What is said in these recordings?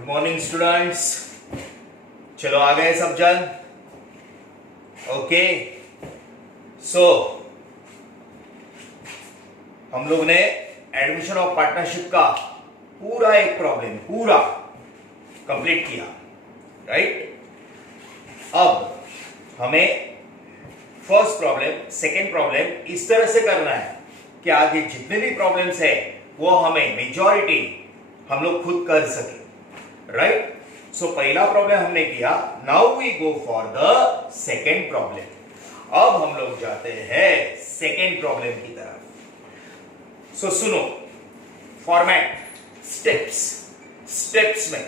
Good morning students. चलो आ गए सब जन। ओके सो हम लोग ने एडमिशन ऑफ पार्टनरशिप का पूरा एक प्रॉब्लम पूरा कंप्लीट किया, राइट। अब हमें फर्स्ट प्रॉब्लम सेकेंड प्रॉब्लम इस तरह से करना है कि आगे जितने भी प्रॉब्लम्स है वो हमें मेजॉरिटी हम लोग खुद कर सके, राइट। सो पहला प्रॉब्लम हमने किया, now we go for the second problem. अब हम लोग जाते हैं सेकेंड प्रॉब्लम की तरफ। सो सुनो, फॉर्मेट, स्टेप्स में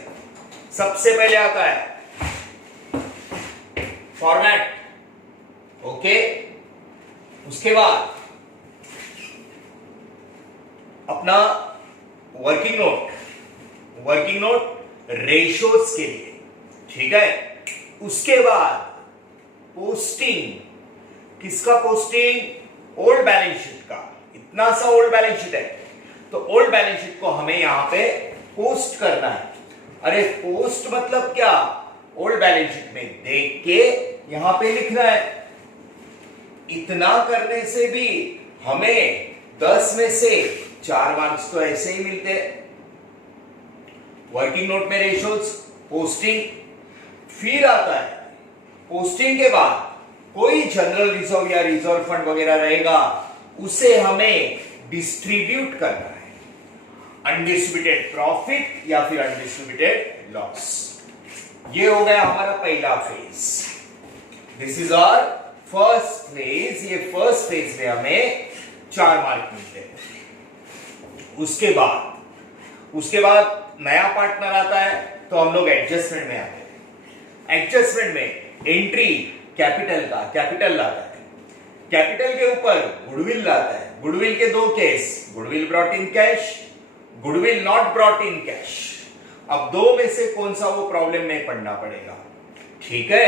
सबसे पहले आता है फॉर्मेट, ओके। उसके बाद अपना वर्किंग नोट रेशोज के लिए, ठीक है। उसके बाद पोस्टिंग, किसका पोस्टिंग? ओल्ड बैलेंस शीट का। इतना सा ओल्ड बैलेंस शीट है तो ओल्ड बैलेंस शीट को हमें यहां पे पोस्ट करना है। अरे पोस्ट मतलब क्या? ओल्ड बैलेंस शीट में देख के यहां पे लिखना है। इतना करने से भी हमें 10 में से 4 मार्क्स तो ऐसे ही मिलते हैं। वर्किंग नोट में रेशोज, पोस्टिंग, फिर आता है पोस्टिंग के बाद कोई जनरल रिजर्व या रिजर्व फंड वगैरह रहेगा उसे हमें डिस्ट्रीब्यूट करना है, अनडिस्ट्रीब्यूटेड प्रॉफिट या फिर अनडिस्ट्रीब्यूटेड लॉस। ये हो गया हमारा पहला phase. This is our first phase. ये फर्स्ट फेज में हमें 4 मार्क मिलते हैं। उसके बाद नया पार्टनर आता है तो हम लोग एडजस्टमेंट में आते हैं। एडजस्टमेंट में एंट्री कैपिटल लाता है, कैपिटल के ऊपर गुडविल लाता है। गुडविल के 2 case, goodwill brought in cash, goodwill not brought in cash. अब 2 में से कौन सा वो प्रॉब्लम में पढ़ना पड़ेगा, ठीक है।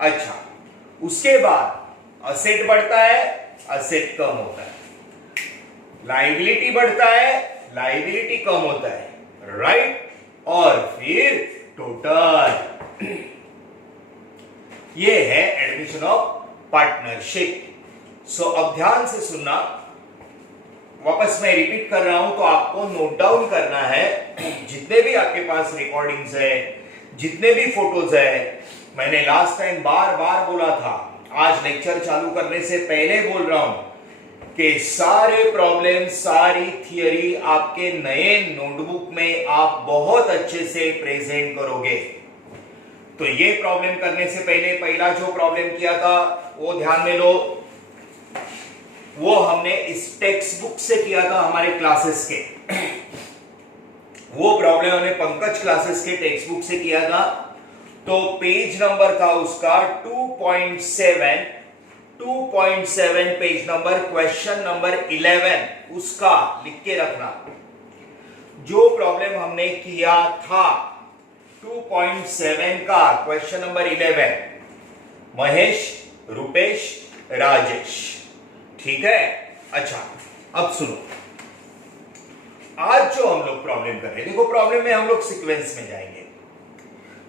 अच्छा, उसके बाद असेट बढ़ता है, असेट कम होता है, लायबिलिटी बढ़ता है, लायबिलिटी कम होता है, राइट। और फिर टोटल। ये है एडमिशन ऑफ पार्टनरशिप। सो अब ध्यान से सुनना, वापस मैं रिपीट कर रहा हूं तो आपको नोट डाउन करना है। जितने भी आपके पास रिकॉर्डिंग्स है, जितने भी फोटोज है, मैंने लास्ट टाइम बार बार बोला था, आज लेक्चर चालू करने से पहले बोल रहा हूं कि सारे प्रॉब्लम, सारी थियरी आपके नए नोटबुक में आप बहुत अच्छे से प्रेजेंट करोगे। तो ये प्रॉब्लम करने से पहले पहला जो प्रॉब्लम किया था वो ध्यान में लो। वो हमने इस टेक्स्ट बुक से किया था, हमारे क्लासेस के। वो प्रॉब्लम हमने पंकज क्लासेस के टेक्स्ट बुक से किया था। तो पेज नंबर था उसका 2.7 पेज नंबर, क्वेश्चन नंबर 11 उसका लिख के रखना। जो प्रॉब्लम हमने किया था 2.7 का क्वेश्चन नंबर 11, महेश, रुपेश, राजेश, ठीक है। अच्छा, अब सुनो, आज जो हम लोग प्रॉब्लम कर रहे हैं, देखो प्रॉब्लम में हम लोग सीक्वेंस में जाएंगे।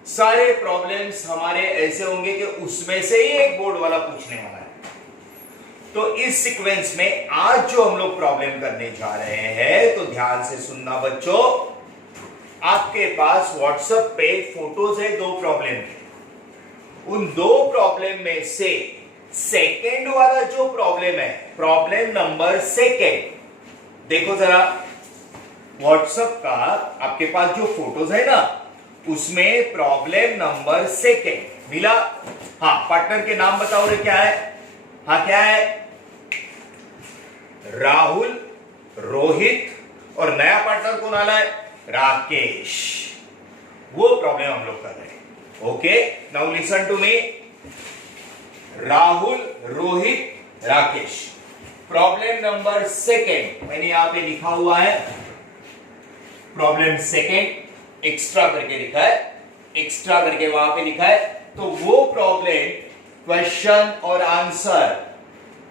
सारे प्रॉब्लम्स हमारे ऐसे होंगे कि उसमें से ही एक बोर्ड वाला पूछने वाला है। तो इस सीक्वेंस में आज जो हम लोग प्रॉब्लम करने जा रहे हैं, तो ध्यान से सुनना बच्चों। आपके पास व्हाट्सएप पे फोटोज है 2 प्रॉब्लम के। उन 2 प्रॉब्लम में से सेकेंड वाला जो प्रॉब्लम है, प्रॉब्लम नंबर सेकेंड, देखो जरा व्हाट्सएप का आपके पास जो फोटोज है ना, उसमें प्रॉब्लम नंबर सेकेंड मिला। हाँ, पार्टनर के नाम बताओ रे, क्या है? हाँ, क्या है? राहुल, रोहित, और नया पार्टनर कौन आना है? राकेश। वो प्रॉब्लम हम लोग कर रहे हैं। Okay, now listen to me. Rahul, Rohit, Rakesh, problem number second मैंने यहां पे लिखा हुआ है। प्रॉब्लम सेकेंड एक्स्ट्रा करके लिखा है, एक्स्ट्रा करके वहां पे लिखा है। तो वो प्रॉब्लम, क्वेश्चन और आंसर,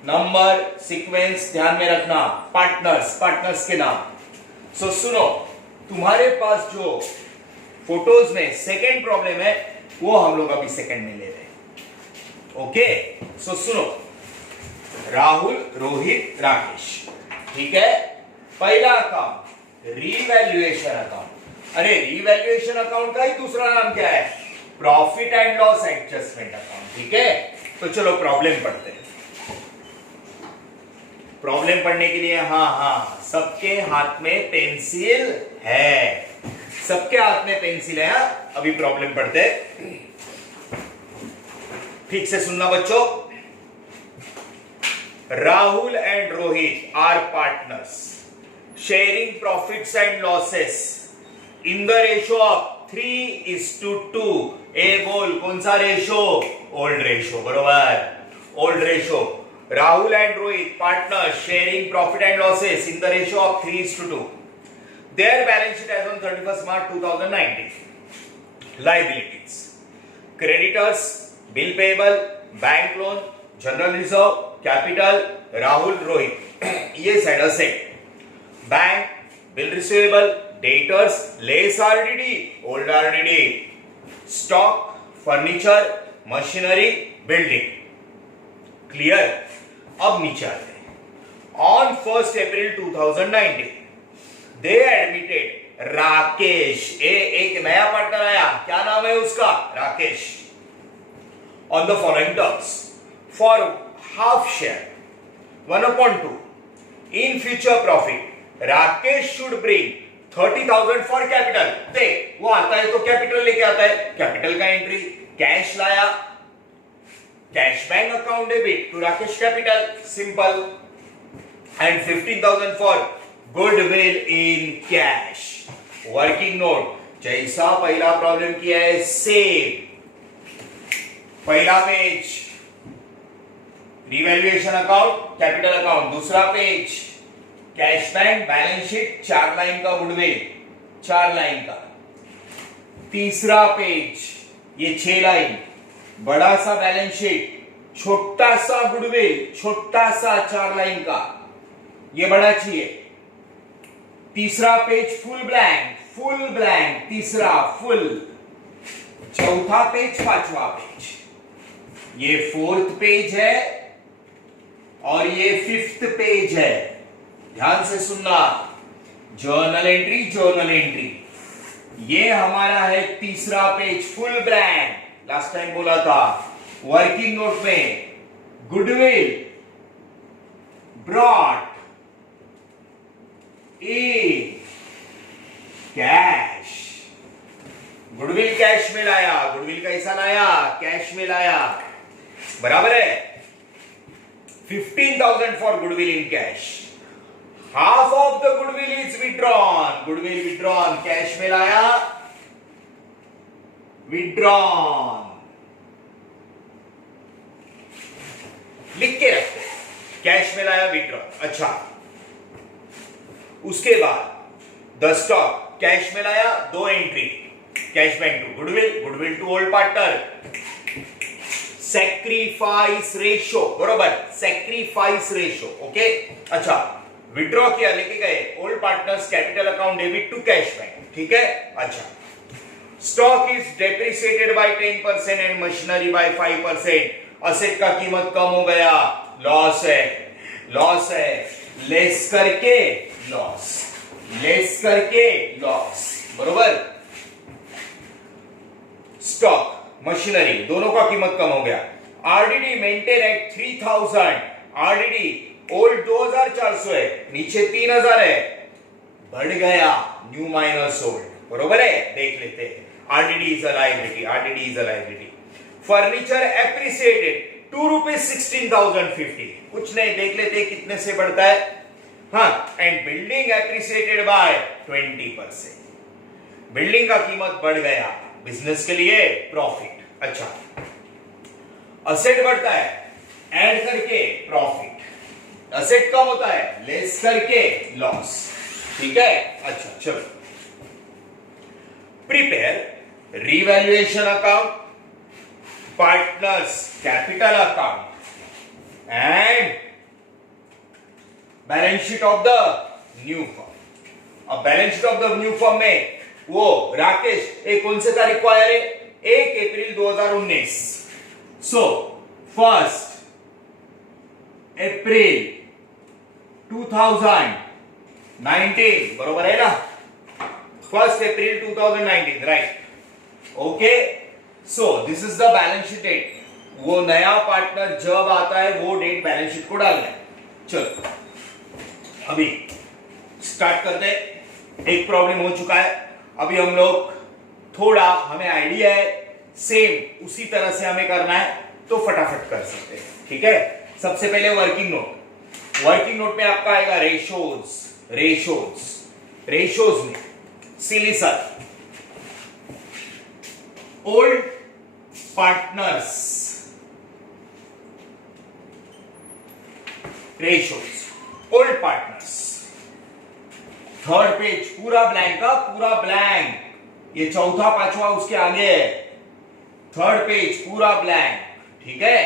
नंबर, सीक्वेंस ध्यान में रखना, पार्टनर्स के नाम। सो सुनो, तुम्हारे पास जो फोटोज में सेकेंड प्रॉब्लम है, वो हम लोग अभी सेकेंड में ले रहे हैं। ओके, सो सुनो, राहुल, रोहित, राकेश, ठीक है। पहला अकाउंट रीवैल्यूएशन अकाउंट। अरे रीवैल्यूएशन अकाउंट का ही दूसरा नाम क्या है? Profit and loss adjustment account, ठीक है। तो चलो प्रॉब्लम पढ़ते हैं। प्रॉब्लम पढ़ने के लिए हाँ, सबके हाथ में पेंसिल है, सबके हाथ में पेंसिल है। अभी प्रॉब्लम पढ़ते हैं, ठीक से सुनना बच्चों। Rahul and Rohit are partners sharing profits and losses in the ratio of 3:2। ए बोल कौन सा रेशो? ओल्ड रेशो, बरोबर, old ratio. Rahul and Rohit partners sharing profit and losses in the ratio of 3:2। Their balance sheet as on 31st March 2019। Liabilities: creditors, bill payable, bank loan, general reserve, capital, Rahul, Rohit. ये side asset, bank, bill receivable, debtors, less RDD, old RDD, stock, furniture, machinery, building. Clear? अब नीचे आते हैं। On 1 April 2019 they admitted Rakesh, एक नया partner आया, क्या नाम है उसका? Rakesh. On the following terms: for half share 1/2 in future profit Rakesh should bring 30,000 for capital। देख, वो आता है तो कैपिटल लेके आता है, कैपिटल का एंट्री, कैश लाया, cash bank account debit to Rakesh capital, simple. And 15,000 for goodwill in cash. Working note जैसा पहला प्रॉब्लम किया है सेम, पहला page revaluation account, capital account, दूसरा page cash bank, balance sheet, 4 line का गुडविल, 4 लाइन का, तीसरा पेज ये 6 लाइन, बड़ा सा बैलेंस शीट, छोटा सा गुडविल, छोटा सा 4 लाइन का, ये बड़ा चाहिए, तीसरा पेज फुल ब्लैंक, तीसरा फुल, चौथा पेज, पांचवा पेज, ये 4th पेज है और ये 5th पेज है। ध्यान से सुनना, जर्नल एंट्री, ये हमारा है तीसरा page full blank. Last time बोला था वर्किंग नोट में goodwill brought in cash, goodwill cash में लाया, गुडविल कैसा लाया? कैश में लाया, बराबर है। 15,000 for goodwill in cash, half of the goodwill is withdrawn, goodwill withdrawn, cash में लाया, withdrawn, लिख के रखते, कैश में लाया, withdrawn। अच्छा, उसके बाद द स्टॉक कैश में लाया, 2 entry, cash bank to goodwill to old partner, sacrifice ratio, बरोबर, सैक्रिफाइस रेशो, ओके। अच्छा, विड्रॉ किया, लेके गए old partners capital account debit to cash bank, ठीक है। अच्छा, stock is depreciated by 10% and machinery by 5%। Asset का कीमत कम हो गया, लॉस है, लेस करके लॉस, बरोबर। स्टॉक, मशीनरी, दोनों का कीमत कम हो गया। RDD maintain at 3000, RDD old 2400 है, नीचे 3000 है, बढ़ गया, न्यू माइनस ओल्ड, बरोबर है। देख लेते हैं, RDD is a liability. Furniture appreciated 2 rupees 16,050, कुछ नहीं, देख लेते हैं कितने से बढ़ता है। हाँ, and building appreciated by 20%, building का कीमत बढ़ गया, बिजनेस के लिए प्रॉफिट। अच्छा, असेट बढ़ता है, ऐड करके प्रॉफिट, असेट कम होता है, लेस करके लॉस, ठीक है। अच्छा, चलो, prepare revaluation account, partners capital account and balance sheet of the new firm. अब balance sheet of the new firm में वो राकेश एक कौन से तारीख को आया रे? 1 अप्रैल 2019। सो 1 अप्रैल 2019 बरोबर है ना? 1 April 2019 right. Okay, so this is the balance sheet date. वो नया पार्टनर जब आता है वो डेट बैलेंस शीट को डालना है। चलो अभी स्टार्ट करते हैं। एक प्रॉब्लम हो चुका है, अभी हम लोग थोड़ा हमें आइडिया है, सेम उसी तरह से हमें करना है तो फटाफट कर सकते हैं। ठीक है, सबसे पहले वर्किंग नोट। वर्किंग नोट में आपका आएगा रेशोज। रेशोज में सिली सर, old partners ratios, old partners. Third page पूरा ब्लैंक का पूरा ब्लैंक, ये चौथा पांचवा उसके आगे है। थर्ड पेज पूरा ब्लैंक, ठीक है।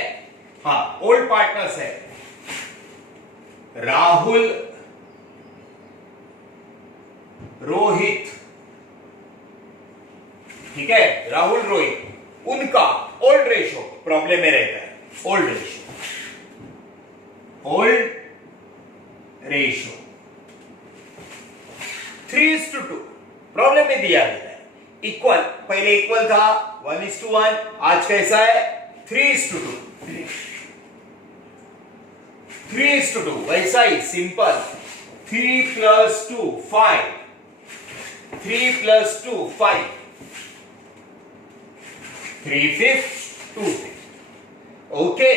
हाँ, ओल्ड पार्टनर्स है राहुल, रोहित, ठीक है, राहुल रोहित, उनका ओल्ड रेशो प्रॉब्लम में रहता है। ओल्ड रेशो 3:2 प्रॉब्लम में दिया गया है। इक्वल, पहले इक्वल था 1:1, आज कैसा है 3:2। 3:2 वैसा ही सिंपल। 3 + 2 5, 3 + 2 5, 3/5 2/5। ओके,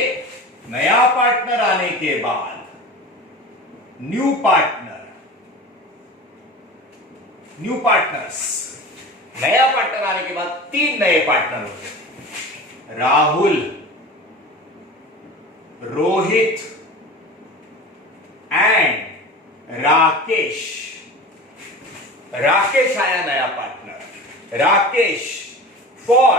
नया पार्टनर आने के बाद न्यू पार्टनर्स, नया पार्टनर आने के बाद 3 नए पार्टनर होते हैं, राहुल, रोहित एंड राकेश। राकेश आया नया पार्टनर, राकेश फॉर,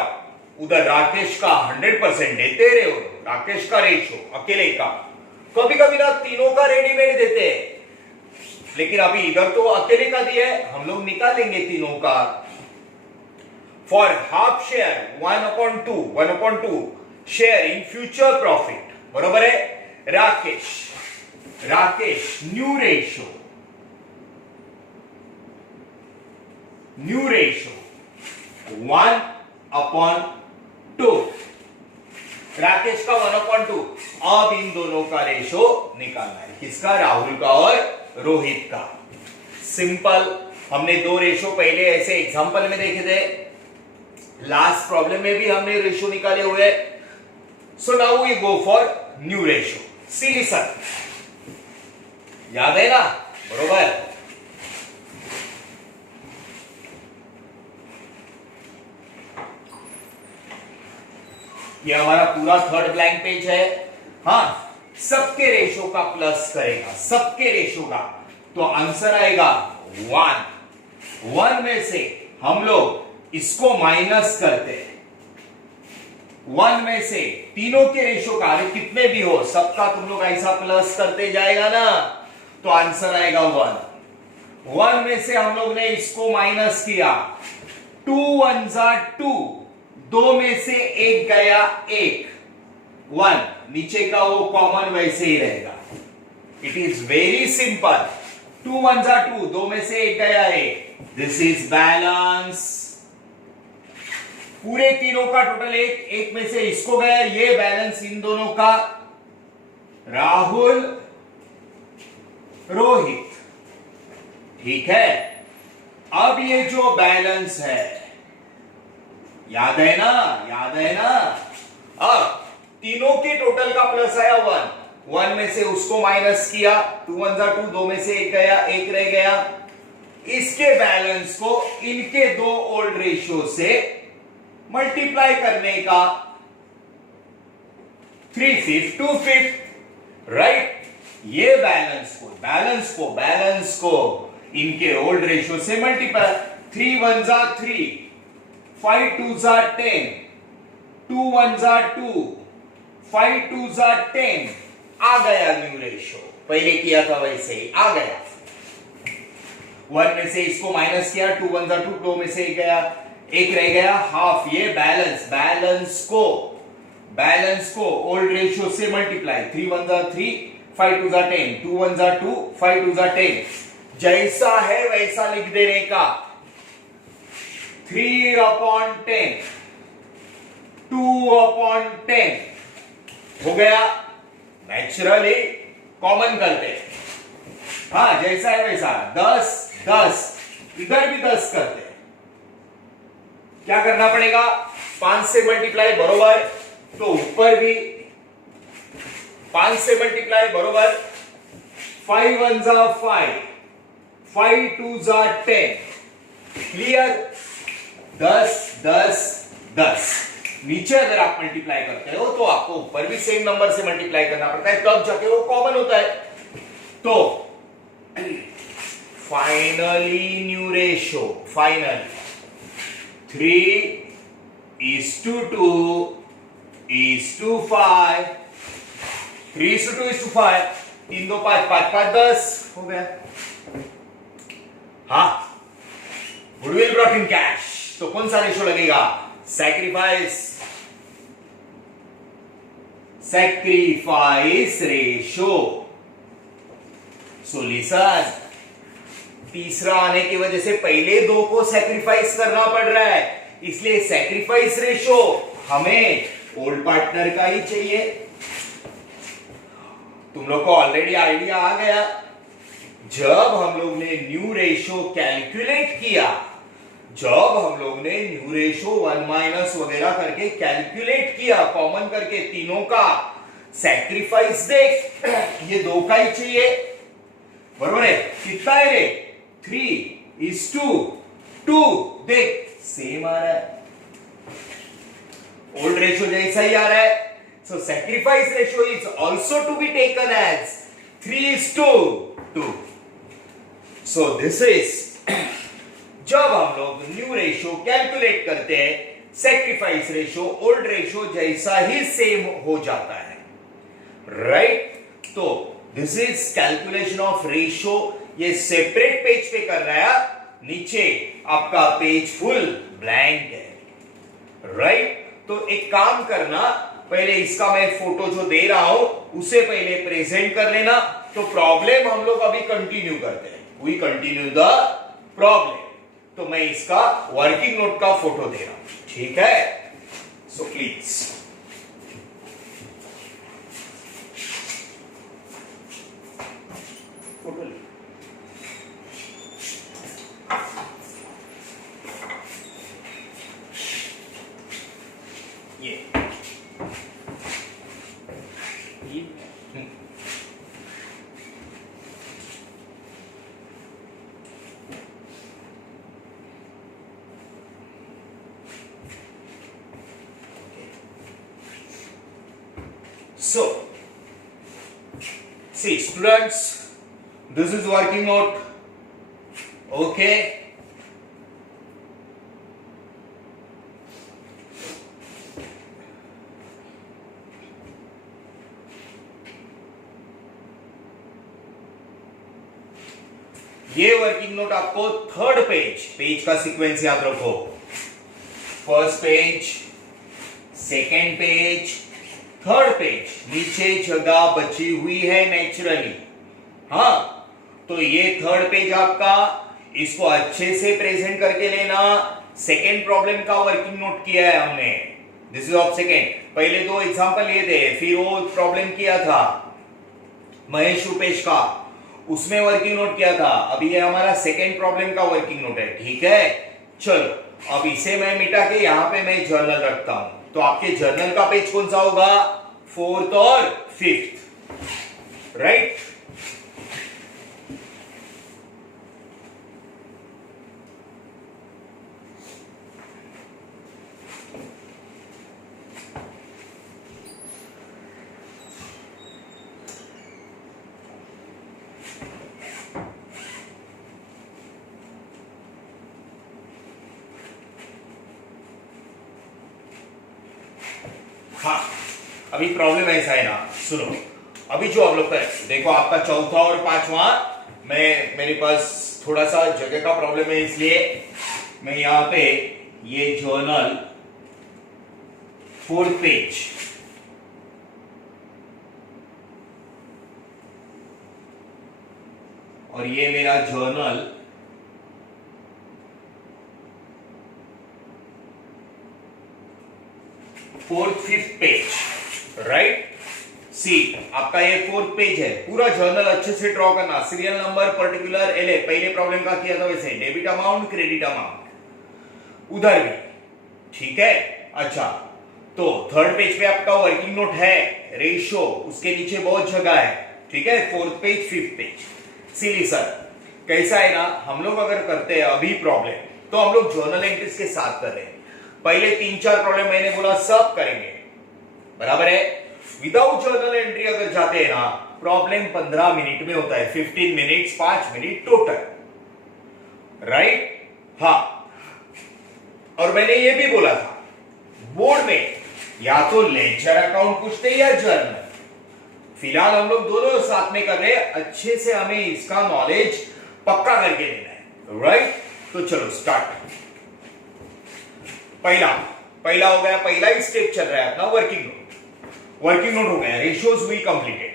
उधर राकेश का 100% देते रहे हो, राकेश का रेशो अकेले का। कभी कभी ना तीनों का रेडीमेड देते हैं, लेकिन अभी इधर तो अकेले का दिया है, हम लोग निकालेंगे तीनों का। For half share 1/2 share in future profit, बरोबर है। राकेश न्यू रेशो 1/2, राकेश का 1/2। अब इन दोनों का रेशो निकालना है, किसका? राहुल का और रोहित का। सिंपल, हमने 2 रेशो पहले ऐसे एग्जांपल में देखे थे, लास्ट प्रॉब्लम में भी हमने रेशो निकाले हुए। So now we go for new ratio. See sir, याद है ना? बरोबर। ये हमारा पूरा थर्ड ब्लैंक पेज है। हाँ, सबके रेशो का प्लस करेगा, सबके रेशो का, तो आंसर आएगा 1 में से हम लोग इसको माइनस करते हैं। 1 में से तीनों के रेशो का, अरे कितने भी हो सबका तुम लोग ऐसा प्लस करते जाएगा ना, तो आंसर आएगा 1। 1 में से हम लोग ने इसको माइनस किया, 2 1 2, 2 में से 1 गया 1, 1 नीचे का वो कॉमन वैसे ही रहेगा। It is very simple. 2 1 2, 2 में से 1 गया 1, दिस इज बैलेंस। पूरे तीनों का टोटल 1 में से इसको गया, ये बैलेंस इन दोनों का, राहुल रोहित, ठीक है। अब ये जो बैलेंस है, याद है ना? अब तीनों के टोटल का प्लस आया 1 में से उसको माइनस किया, 2 1 2, 2 में से 1 गया, 1 रह गया। इसके बैलेंस को इनके 2 ओल्ड रेशियो से मल्टीप्लाई करने का, 3/5 2/5, राइट। ये बैलेंस को इनके ओल्ड रेशियो से मल्टीप्लाई, 3 1 3, 5 2 10, 2 1 2, 5 2 10, आ गया न्यू रेशियो, पहले किया था वैसे ही आ गया। 1 में से इसको माइनस किया, 2 1 जा 2, 2 में से एक गया, एक रह गया हाफ। ये बैलेंस को ओल्ड रेशियो से मल्टीप्लाई, 3 1 जा 3, 5 2 जा 10, 2 1 जा 2, 5 2 जा 10, जैसा है वैसा लिख देने का। 3/10, 2/10 हो गया। नेचुरली कॉमन करते हैं, हाँ जैसा है वैसा। 10 10, इधर भी 10 करते हैं। क्या करना पड़ेगा, 5 से मल्टीप्लाई बरोबर, तो ऊपर भी 5 से मल्टीप्लाई बरोबर, 5 1 जा 5, 5 2 जा 10, क्लियर। 10 10 10, नीचे अगर आप मल्टीप्लाई करते हो तो आपको ऊपर भी सेम नंबर से मल्टीप्लाई करना पड़ता है, तब जाके वो कॉमन होता है। तो फाइनली न्यू रेशियो, फाइनल 3:2:5, 3:2:5, 3 2 5, 5 5 10 हो गया। हाँ, गुडविल ब्रॉट इन कैश, तो कौन सा रेशियो लगेगा, सैक्रिफाइस रेशियो। सो लिसन, तीसरा आने की वजह से पहले दो को सैक्रिफाइस करना पड़ रहा है, इसलिए सैक्रिफाइस रेशियो हमें ओल्ड पार्टनर का ही चाहिए। तुम लोग को ऑलरेडी आइडिया आ गया, जब हम लोग ने न्यू रेशियो कैलकुलेट किया, जब हम लोग ने न्यू रेशियो 1 माइनस वगैरह करके कैलकुलेट किया, कॉमन करके तीनों का सैक्रिफाइस देख, ये दो का ही चाहिए, बरोबर है। कितना है रे, 3:2, देख सेम आ रहा है, ओल्ड रेशियो जैसा ही आ रहा है। So sacrifice ratio is also to be taken as 3:2। So this is, जब हम लोग न्यू रेशियो कैलकुलेट करते हैं, सैक्रिफाइस रेशियो ओल्ड रेशियो जैसा ही सेम हो जाता है, राइट। तो this is calculation of ratio. ये सेपरेट पेज पे कर रहा है, नीचे आपका पेज फुल ब्लैंक है, राइट। तो एक काम करना, पहले इसका मैं फोटो जो दे रहा हूं उसे पहले प्रेजेंट कर लेना, तो प्रॉब्लम हम लोग अभी कंटिन्यू करते हैं, वी कंटिन्यू द प्रॉब्लम। तो मैं इसका वर्किंग नोट का फोटो दे रहा हूं, ठीक है। सो प्लीज फोटो ले। ये so see students, this is working note, okay। ये वर्किंग नोट आपको थर्ड पेज का सीक्वेंस याद रखो, first page, second page, third page, नीचे जगह बची हुई है नेचुरली, हाँ। तो ये थर्ड पेज आपका, इसको अच्छे से प्रेजेंट करके लेना। सेकेंड प्रॉब्लम का वर्किंग नोट किया है हमने, दिस इज ऑफ सेकेंड। पहले दो एग्जांपल लिए थे, फिर वो प्रॉब्लम किया था महेश रुपेश का, उसमें वर्किंग नोट किया था। अभी ये हमारा सेकेंड प्रॉब्लम का वर्किंग नोट है, ठीक है। चलो अब इसे मैं मिटा के यहां पे मैं जर्नल रखता हूं, तो आपके जर्नल का पेज कौन सा होगा, 4th और 5th, राइट। हाँ, अभी प्रॉब्लम ऐसा है ना, सुनो। अभी जो आप लोग देखो, आपका चौथा और पांचवा, मेरे पास थोड़ा सा जगह का प्रॉब्लम है, इसलिए मैं यहां पे ये जर्नल 4th पेज, और ये मेरा journal 4th 5th page, right. सी आपका ये 4th पेज है, पूरा जर्नल अच्छे से ड्रॉ करना, सीरियल नंबर, पर्टिकुलर, एलए, पहले प्रॉब्लम का किया था वैसे, डेबिट अमाउंट, क्रेडिट अमाउंट, उधर भी, ठीक है। अच्छा, तो 3rd पेज पे आपका वर्किंग नोट है, रेशियो, उसके नीचे बहुत जगह है, ठीक है। 4th page, 5th page. सीली सर कैसा है ना, हम लोग अगर करते हैं अभी प्रॉब्लम, तो हम लोग जर्नल एंट्रीज के साथ कर रहे हैं। पहले 3-4 प्रॉब्लम मैंने बोला सब करेंगे, बराबर है। विदाउट जर्नल एंट्री अगर जाते हैं ना, प्रॉब्लम 15 मिनट में होता है, 15 मिनट्स, 5 मिनट टोटल, राइट। हाँ, और मैंने ये भी बोला था बोर्ड में या तो लेजर अकाउंट पूछते या जर्नल, फिलहाल हम लोग दोनों साथ में कर रहे हैं, अच्छे से हमें इसका नॉलेज पक्का करके देना है, राइट। तो चलो स्टार्ट। पहला हो गया, पहला ही स्टेप चल रहा है अपना वर्किंग नोट। वर्किंग नोट हो गया, रेशियोज हुई कंप्लीटेड।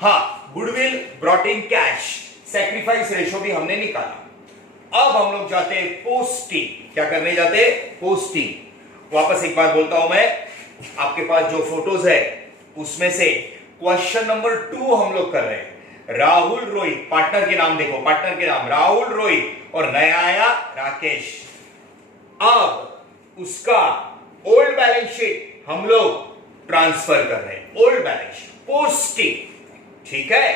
हाँ, goodwill brought in cash, sacrifice ratio भी हमने निकाला। अब हम लोग जाते हैं पोस्टिंग। क्या करने जाते हैं? पोस्टिंग। वापस एक बार बोलता हूं मैं, आपके पास जो फोटोज है उसमें से क्वेश्चन नंबर 2 हम लोग कर रहे हैं। राहुल रोहित, पार्टनर के नाम देखो, पार्टनर के नाम राहुल रोहित, और नया आया राकेश। अब उसका ओल्ड बैलेंस शीट हम लोग ट्रांसफर कर रहे हैं, ओल्ड बैलेंस शीट, पोस्टिंग, ठीक है।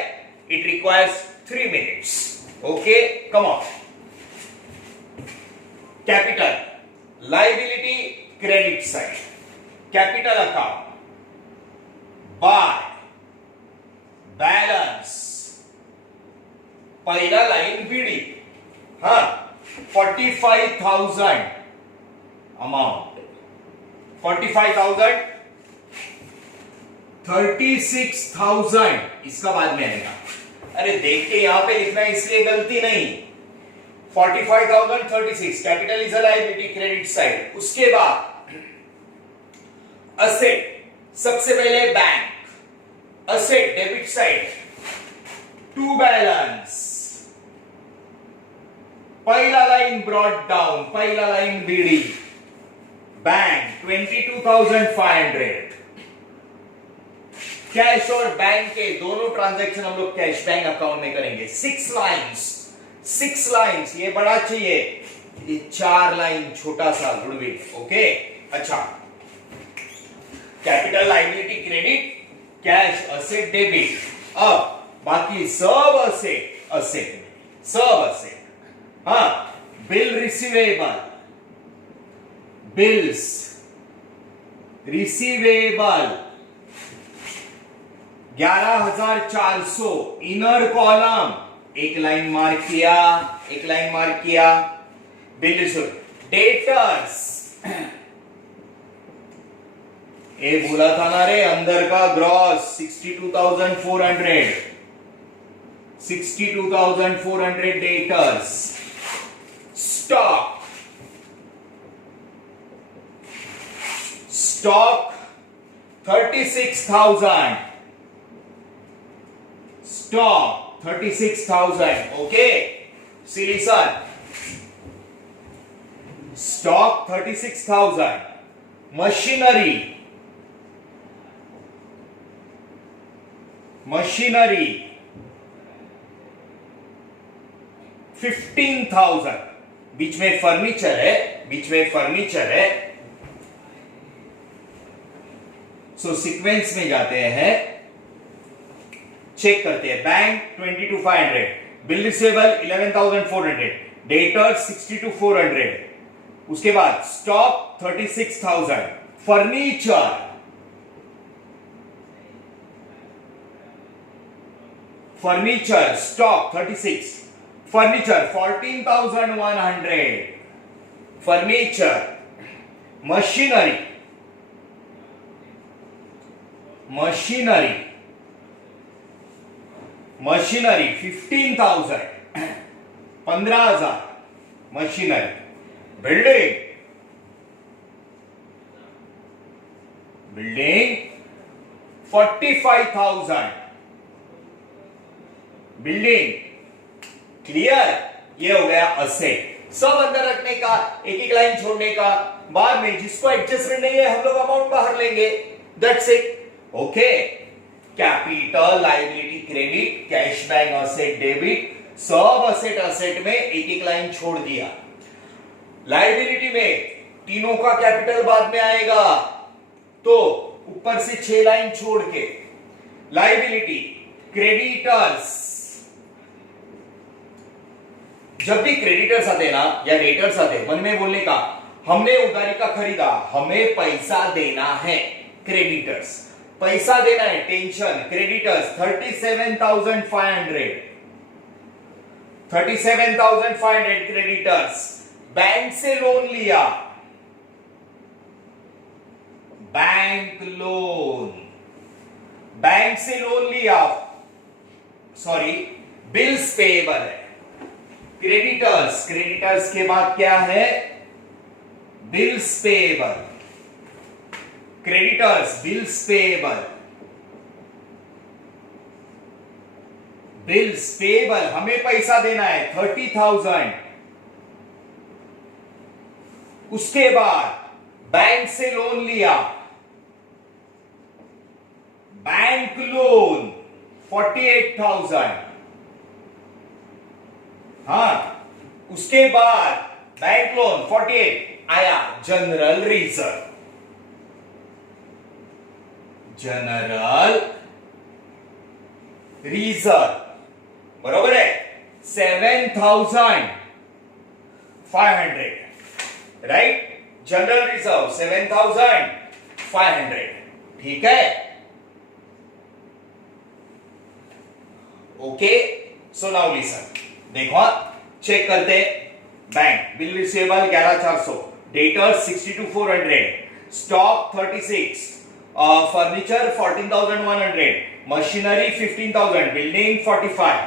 It requires 3 minutes, okay, come on. Capital, liability, credit side, capital account, by, balance, पहला लाइन बीडी, हाँ, 45,000 अमाउंट, 45,000, 36,000 इसका बाद में आएगा। अरे देख के यहां पे लिखना है इसलिए गलती नहीं। 45,000, 36, capital is a liability, credit side. उसके बाद असेट, सबसे पहले bank, asset debit side, to balance, पहला लाइन ब्रॉट डाउन, पहला लाइन बीडी, बैंक 22,500, कैश और बैंक के दोनों ट्रांजैक्शन हम लोग कैश बैंक अकाउंट में करेंगे। 6 लाइंस, ये बड़ा चाहिए, ये 4 लाइन छोटा सा गुडविल, ओके। अच्छा, capital, liability, credit, cash, asset, debit. अब बाकी सब असेट, सब असेट। हाँ, bill receivable, bills receivable 11,400, inner column, एक लाइन मार्क किया, एक लाइन मार्क किया। बिल रिसीवेबल, डेटर्स, ये बोला था ना रे, अंदर का gross 62,400, 62,400 debtors. Stock, stock 36,000, stock 36,000, okay. सिली सर, स्टॉक 36,000, मशीनरी, मशीनरी 15,000, बीच में फर्नीचर है, बीच में फर्नीचर है। सो सीक्वेंस में जाते हैं, चेक करते हैं। बैंक 22,500, बिल रिसीवेबल 11,400, डेटर 62,400, उसके बाद stock 36,000, furniture, furniture stock 36, furniture 14,100, furniture, machinery, machinery 15,000, 15,000 machinery, building 45,000 building. Clear? ये हो गया असेट। सब अंदर रखने का, एक एक लाइन छोड़ने का, बाद में जिसको एडजस्टमेंट नहीं है हम लोग अमाउंट बाहर लेंगे, that's it. Okay, capital, liability, credit, cash bank, asset, debit, सब असेट में एक एक लाइन छोड़ दिया। लायबिलिटी में तीनों का कैपिटल बाद में आएगा, तो ऊपर से 6 लाइन छोड़ के लायबिलिटी, क्रेडिटर्स, जब भी क्रेडिटर्स आते ना या डेटर्स आते, मन में बोलने का, हमने उधारी का खरीदा, हमें पैसा देना है, क्रेडिटर्स, पैसा देना है, टेंशन, क्रेडिटर्स 37,500 क्रेडिटर्स। बैंक से लोन लिया, बैंक से लोन लिया, सॉरी, बिल्स पेएबल है, क्रेडिटर्स के बाद क्या है, bills payable, creditors, bills payable, bills payable, हमें पैसा देना है 30,000। उसके बाद बैंक से लोन लिया, बैंक लोन 48,000। हाँ, उसके बाद बैंक लोन 48 आया, जनरल रिजर्व, बरोबर है, 7,500, राइट, जनरल रिजर्व 7,500, ठीक है। ओके, सो नाउ लिसन, देखो चेक करते, bank bill receivable 11,400, debtors 62,400, stock 36, furniture 14,100, machinery 15,000, building 45।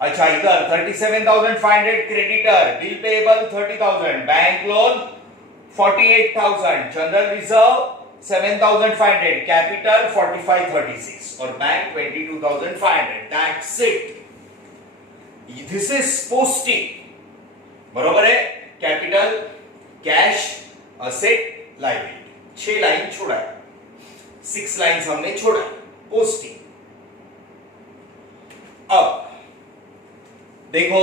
अच्छा, इधर 37,500 creditor, bill payable 30,000, bank loan 48,000, general reserve 7,500, capital 4536 और bank 22,500। That's it, this is posting, बरोबर है। Capital, cash, asset, liability, 6 line छोड़ा है, 6 line हमने छोड़ा है, पोस्टिंग। अब देखो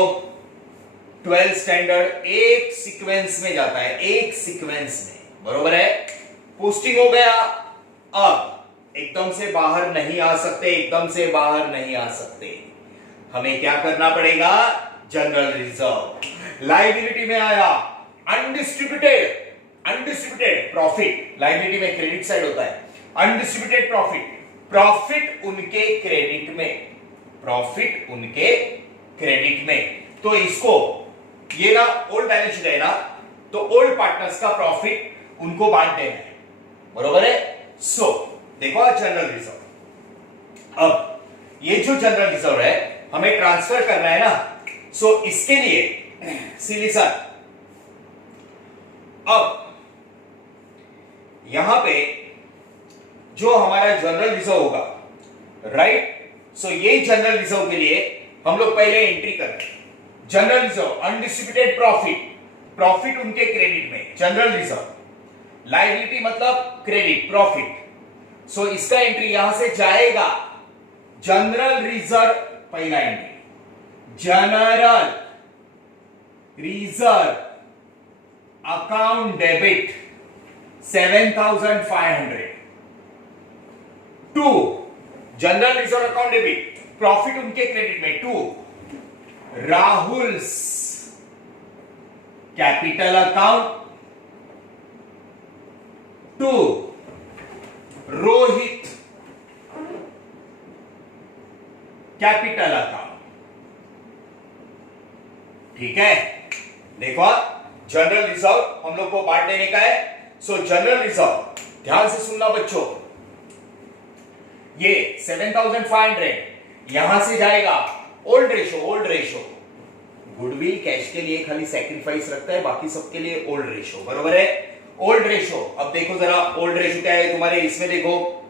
12 स्टैंडर्ड एक सीक्वेंस में जाता है, एक सीक्वेंस में, बरोबर है। पोस्टिंग हो गया, अब एकदम से बाहर नहीं आ सकते, एकदम से बाहर नहीं आ सकते, हमें क्या करना पड़ेगा, जनरल रिजर्व। लायबिलिटी में आया अनडिस्ट्रीब्यूटेड प्रॉफिट, लायबिलिटी में क्रेडिट साइड होता है, अनडिस्ट्रीब्यूटेड प्रॉफिट उनके क्रेडिट में, प्रॉफिट उनके क्रेडिट में। तो इसको, ये ना ओल्ड बैलेंस शीट है ना, तो ओल्ड पार्टनर्स का प्रॉफिट उनको बांट देना है, बरोबर है। सो देखो जनरल रिजर्व, अब ये जो जनरल रिजर्व है हमें ट्रांसफर करना है ना, सो इसके लिए सीली सर, अब यहां पे जो हमारा जनरल रिजर्व होगा, राइट, सो ये जनरल रिजर्व के लिए हम लोग पहले एंट्री करते हैं, जनरल रिजर्व अनडिस्ट्रीब्यूटेड प्रॉफिट उनके क्रेडिट में, जनरल रिजर्व, लायबिलिटी मतलब क्रेडिट, प्रॉफिट, सो इसका एंट्री यहां से जाएगा, जनरल रिजर्व पहला entry, general reserve account debit 7,500 to general reserve account debit, profit उनके क्रेडिट में, to Rahul's capital account, to Rohit capital account, ठीक है। देखो जनरल रिजर्व हम लोग को बांट देने का है, सो जनरल रिजर्व, ध्यान से सुनना बच्चों, ये 7,500 यहां से जाएगा, ओल्ड रेशो गुडविल कैश के लिए खाली सैक्रिफाइस रखता है, बाकी सबके लिए ओल्ड रेशो, बरोबर है। ओल्ड रेशो, अब देखो जरा ओल्ड रेशो क्या है तुम्हारे इसमें, देखो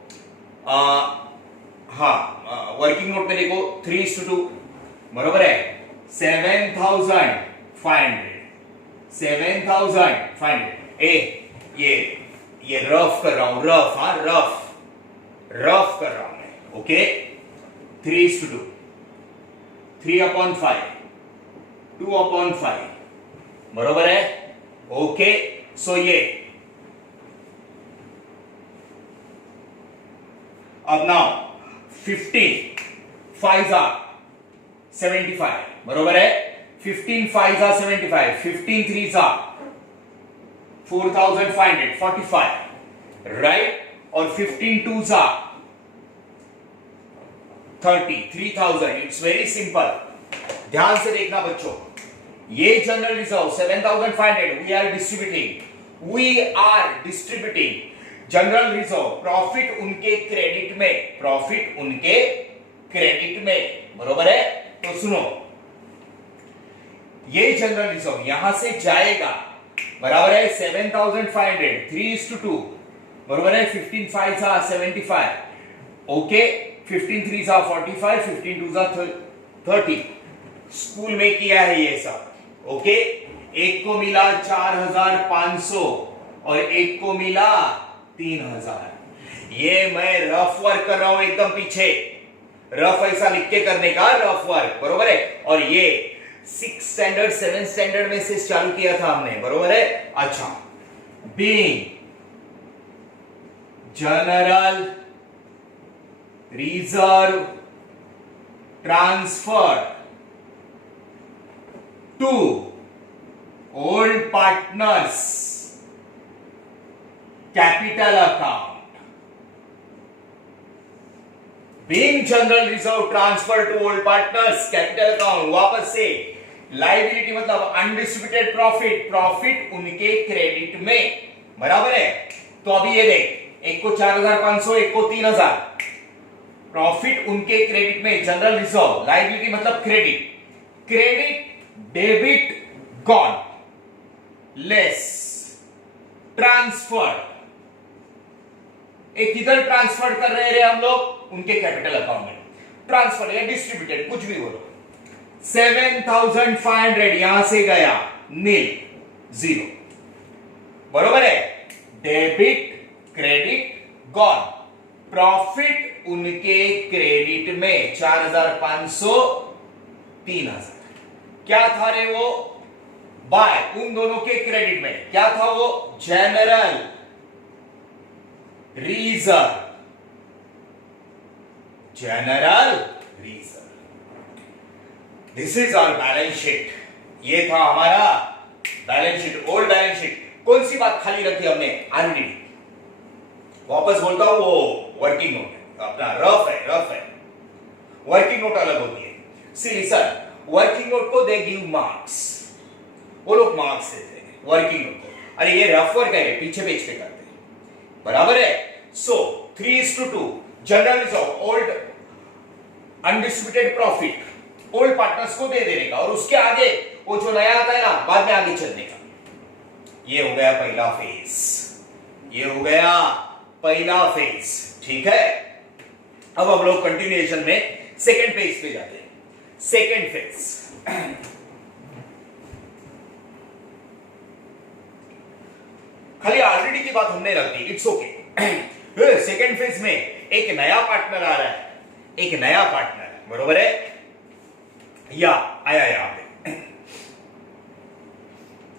वर्किंग नोट में देखो 3:2, बरोबर है। 7,500 ये रफ कर रहा हूं, रफ कर रहा हूं मैं, ओके। 3:2, 3/5, 2/5, बरोबर है, ओके। सो ये अब नाउ 15 5s are 75, बरोबर है। 15 5s are 75, 15 3s are 4,545, right. और 15 2s are 30, 3,000। It's very simple, ध्यान से देखना बच्चों। ये general reserve 7,500 we are distributing general reserve, profit उनके क्रेडिट में, बरोबर है। तो सुनो, ये जनरल रिजर्व यहां से जाएगा, बराबर है 7,500, 3:2, बरोबर है। 15 5s are 75, okay. 15 3s are 45, 15 2s are 30। School में किया है ये सब, ओके। एक को मिला 4,500 और एक को मिला 3,000। ये मैं रफ वर्क कर रहा हूं, एकदम पीछे रफ ऐसा लिख के करने का रफ वर्क, बरोबर है। और ये 6 स्टैंडर्ड 7 स्टैंडर्ड में से चालू किया था हमने, बरोबर है। अच्छा, being general reserve transfer to old partners capital account, being general reserve transfer to old partners capital account. वापस से लायबिलिटी मतलब अनडिस्ट्रीब्यूटेड प्रॉफिट उनके क्रेडिट में, बराबर है। तो अभी ये देख, एक को 4,500, एक को 3,000, प्रॉफिट उनके क्रेडिट में, जनरल रिजर्व, लायबिलिटी मतलब credit debit gone less transfer. एक किधर ट्रांसफर कर रहे हैं हम लोग, उनके कैपिटल अकाउंट में ट्रांसफर या डिस्ट्रीब्यूटेड, कुछ भी बोलो। 7,500 यहां से गया नील, 0, बरोबर है। डेबिट क्रेडिट गॉन, प्रॉफिट उनके क्रेडिट में 4,500, 3,000। क्या था रे वो, बाय उन दोनों के क्रेडिट में क्या था वो, general reserve. This is our balance sheet. ये था हमारा balance sheet, old balance sheet. कौन सी बात खाली रखी हमने, आरडीडी। वापस बोलता हूं, वो वर्किंग नोट अपना रफ है, वर्किंग नोट अलग होती है। सी लिसन, वर्किंग नोट को दे गिव मार्क्स, वो लोग मार्क्स देते हैं वर्किंग नोट को। अरे ये रफ वर्क है, पीछे पेज पे करते हैं, बराबर है। सो 3:2 general reserve old undistributed profit old partners को दे देने का, और उसके आगे वो जो नया आता है ना, बाद में आगे चलने का। ये हो गया पहला फेज, ठीक है। अब हम लोग कंटिन्यूएशन में सेकेंड पेज पे जाते हैं। सेकेंड फेज, खाली आरडीडी की बात हमने रख दी, इट्स ओके। सेकेंड फेज में एक नया पार्टनर आ रहा है, बरोबर है। या आया यहां पे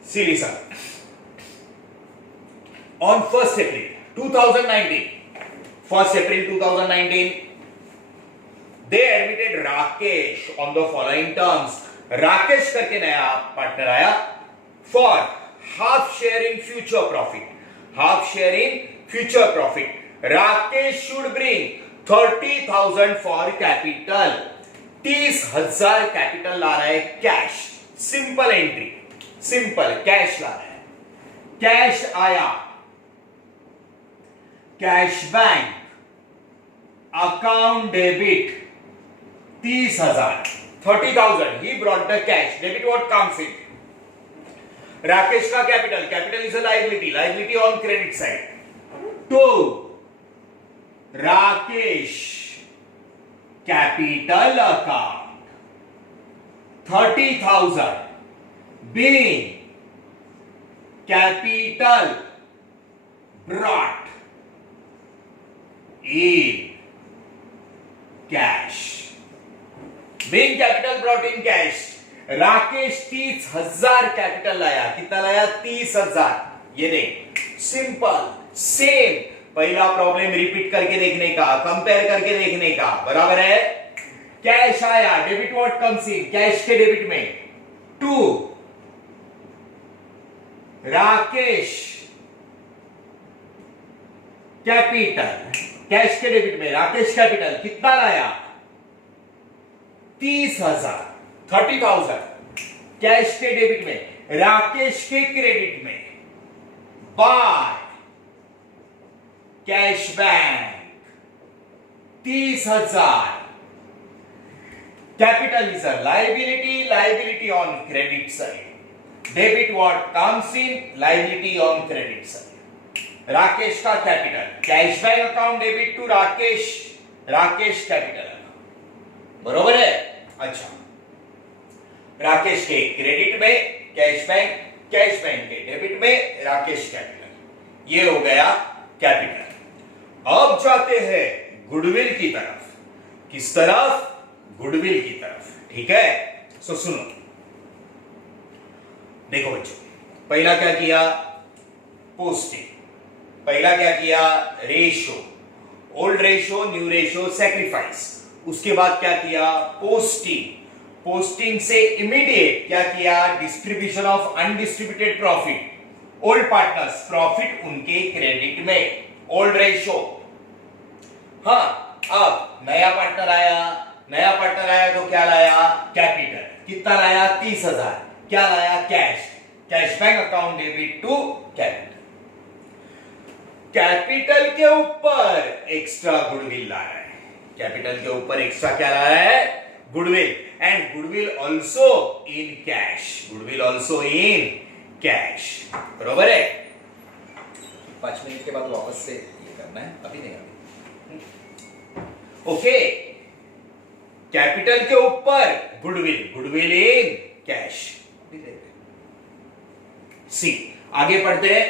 series on 1st April 2019 they admitted Rakesh on the following terms। Rakesh करके नया पार्टनर आया for half share in future profit। राकेश should bring 30,000 for capital, 30,000 capital ला रहा है cash, simple entry, simple cash ला रहा है। कैश आया, cash bank account debit 30,000, 30,000 he brought the cash. Debit what comes in? Rakesh का capital. Capital is a liability. Liability on credit side. To Rakesh capital account 30,000 being capital brought in cash. Being capital brought in cash. Rakesh 30,000 capital लाया. कितना लाया? 30,000. ये देख, simple same. पहला problem repeat करके देखने का, कंपेयर करके देखने का. बराबर है. कैश आया. Debit what comes in? Cash के डेबिट में टू राकेश कैपिटल. कैश के डेबिट में राकेश कैपिटल कितना लाया? 30,000. 30,000 कैश के डेबिट में. राकेश के क्रेडिट में by cash bank 30,000. Capital is a liability. Liability on credit side. Debit what comes in? Liability on credit side. Rakesh का capital. Cash bank account debit to Rakesh. Rakesh capital account. बरोबर है. अच्छा, राकेश के क्रेडिट में कैश बैंक. कैश बैंक के debit में Rakesh capital. ये हो गया कैपिटल. अब जाते हैं गुडविल की तरफ. किस तरफ? गुडविल की तरफ. ठीक है. सो सुनो, देखो बच्चों, पहला क्या किया? पोस्टिंग. पहला क्या किया? Ratio. Old ratio, new ratio, sacrifice. उसके बाद क्या किया? पोस्टिंग. पोस्टिंग से इमीडिएट क्या किया? Distribution of undistributed profit. Old partners profit उनके क्रेडिट में. Old ratio. हाँ, अब नया पार्टनर आया. नया पार्टनर आया तो क्या लाया? कैपिटल. कितना लाया? 30,000. क्या लाया? Cash. Cash bank account debit to capital. Capital के ऊपर एक्स्ट्रा गुडविल ला रहा है. कैपिटल के ऊपर एक्स्ट्रा क्या ला रहा है? Goodwill. And goodwill also in cash. Goodwill also in cash. बरोबर है. 5 मिनट के बाद वापस से ये करना है, अभी नहीं. ओके. कैपिटल के ऊपर goodwill. Goodwill in cash. See, आगे पढ़ते हैं.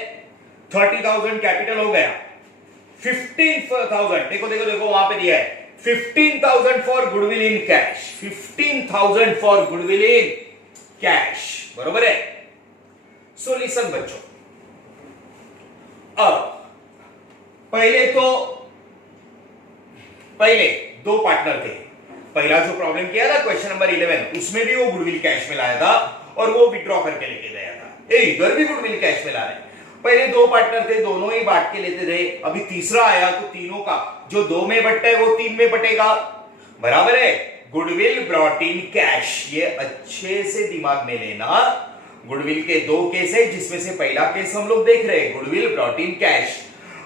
30,000 कैपिटल हो गया. 15,000 देखो देखो देखो वहां पे दिया है. 15,000 for goodwill in cash. 15,000 for goodwill in cash. बरोबर है. सो लिसन बच्चों, अब पहले दो पार्टनर थे. पहला जो प्रॉब्लम किया था क्वेश्चन नंबर 11, उसमें भी वो गुडविल कैश में लाया था और वो विड्रॉ करके लेके गया था. इधर भी गुडविल कैश में ला रहे. पहले दो पार्टनर थे, दोनों ही बांट के लेते थे. अभी तीसरा आया तो तीनों का जो 2 में बटता है वो 3 में बटेगा. बराबर है. Goodwill brought in cash. ये अच्छे से दिमाग में लेना. गुडविल के 2 केस है, जिसमें से पहला केस हम लोग देख रहे हैं, गुडविल ब्रॉट इन कैश.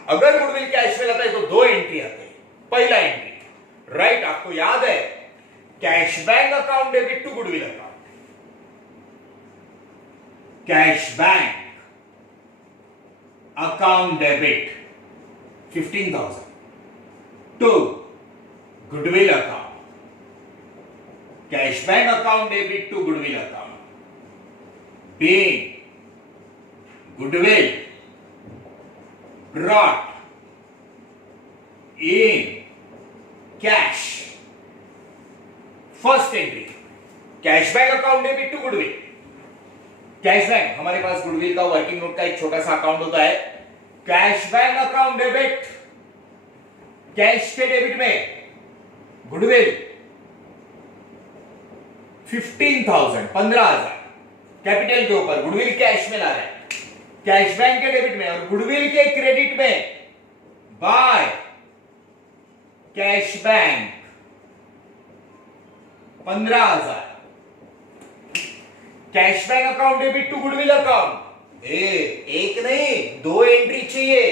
अगर गुडविल कैश में लाता है तो 2 एंट्री आते हैं. पहला एंट्री, राइट, आपको याद है, cash bank account debit to goodwill account. Cash bank account debit 15,000 to goodwill account. Cash bank account debit to goodwill account. being goodwill brought in cash. First entry, cash bank account debit to goodwill. Cash bank, हमारे पास goodwill का working note का एक छोटा सा account होता है. Cash bank account debit, cash के डेबिट में गुडविल 15,000 15,000 कैपिटल के ऊपर. गुडविल कैश में ला रहे हैं. कैश बैंक के डेबिट में और गुडविल के क्रेडिट में by cash bank 15,000. Cash bank account debit to goodwill account. एक नहीं, 2 एंट्री चाहिए.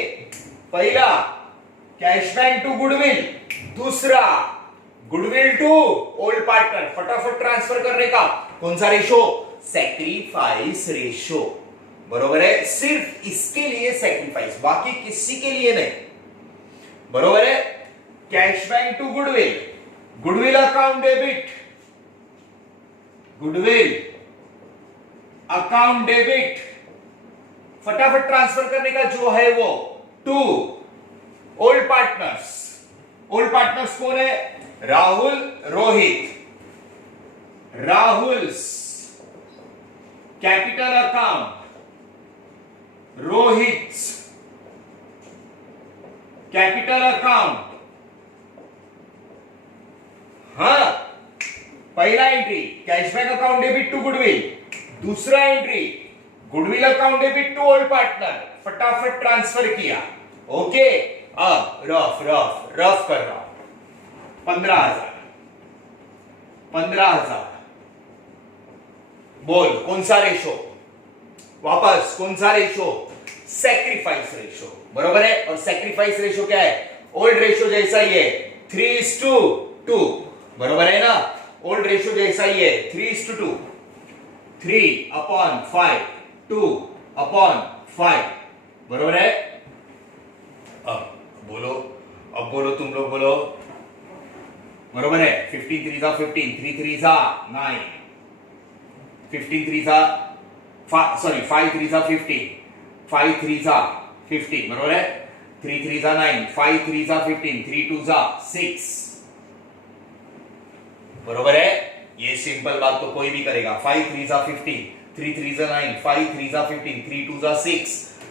पहला कैश बैंक टू गुडविल, दूसरा गुडविल टू ओल्ड पार्टनर, फटाफट ट्रांसफर करने का कौन सा रेशो? सैक्रिफाइस रेशो, बरोबर है। सिर्फ इसके लिए सैक्रिफाइस, बाकी किसी के लिए नहीं, बरोबर है। Cash bank to goodwill, goodwill account debit, goodwill account debit, फटाफट ट्रांसफर करने का जो है वो to old partners. Old partners कौन है? Rahul, Rohit. Rahul's capital account, Rohit's capital account. हाँ, पहला entry cash bank account debit to goodwill, दूसरा entry goodwill account debit to old partner, फटाफट ट्रांसफर किया। ओके, अब रफ रफ रफ कर रहा हूं। 15,000, 15,000। बोल कौन सा रेशो? वापस कौन सा रेशो? सैक्रिफाइस रेशो, बरोबर है। और सैक्रिफाइस रेशो क्या है? ओल्ड रेशो जैसा ही है, 3:2, बरोबर है ना। ओल्ड रेशो जैसा ही है, 3:2, 3/5, 2/5, बरोबर है। अब बोलो तुम लोग बोलो, बरोबर है। 15 3 जा 15, 3 3 जा 9, 15 3 जा 5 3 जा 15, 5 3 जा 15, बरोबर है। 3 3 जा 9, 5 3 जा 15, 3 2 जा 6, बरोबर है। ये सिंपल बात तो कोई भी करेगा। 5 3 जा 15, 3 3 जा 9, 5 3 जा 15, 3 2 जा 6,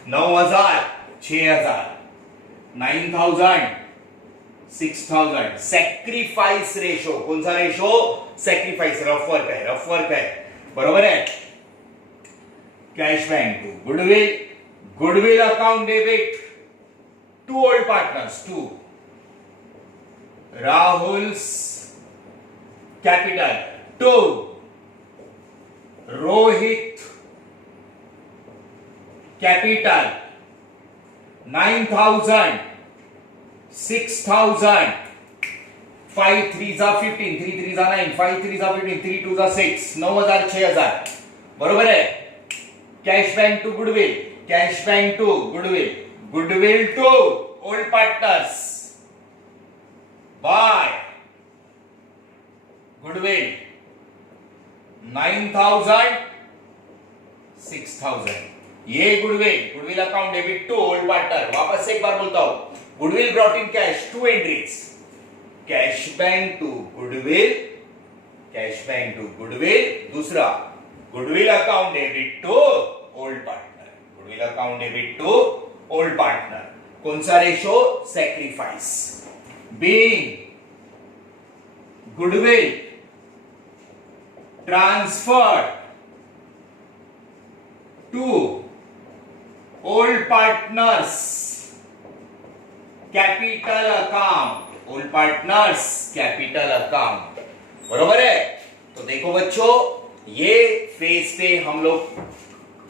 9,000, 6,000, 9,000, 6,000। सैक्रिफाइस रेशो कौन सा रेशो? सैक्रिफाइस, रफ वर्क है, रफ वर्क है, बरोबर है। Cash bank to goodwill, goodwill account debit to old partners, to Rahul's capital, to Rohit capital, 9,000, 6,000, 5 3 जा 15, 3 3 जा 9, 5 3 जा 15, 3 2 जा 6, 9,000, 6,000, बरोबर है। Cash bank to goodwill, cash bank to goodwill, goodwill to old partners by goodwill, 9,000, 6,000। ये goodwill account debit to old partner. वापस से एक बार बोलता हूं, goodwill brought in cash, two entries, cash bank to goodwill, cash bank to goodwill, दूसरा goodwill account debit to old partner, goodwill account debit to old partner. कौन सा ratio? Sacrifice. Being goodwill transferred to old partners capital account, old partners capital account, बरोबर है। तो देखो बच्चों, ये phase पे हम लोग,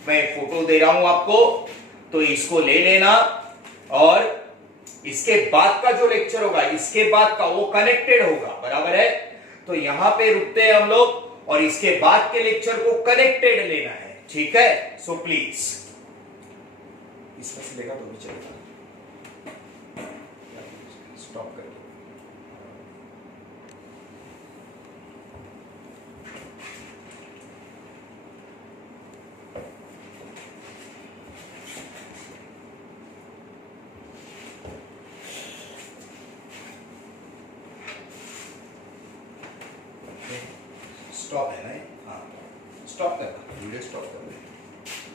मैं फोटो दे रहा हूं आपको, तो इसको ले लेना। और इसके बाद का जो लेक्चर होगा, इसके बाद का, वो कनेक्टेड होगा, बराबर है। तो यहां पे रुकते हैं हम लोग, और इसके बाद के लेक्चर को कनेक्टेड लेना है, ठीक है। सो प्लीज इसमें से लेगा तो भी चलेगा, स्टॉप कर। स्टॉप है ना? हाँ, स्टॉप करना, वीडियो स्टॉप कर दे।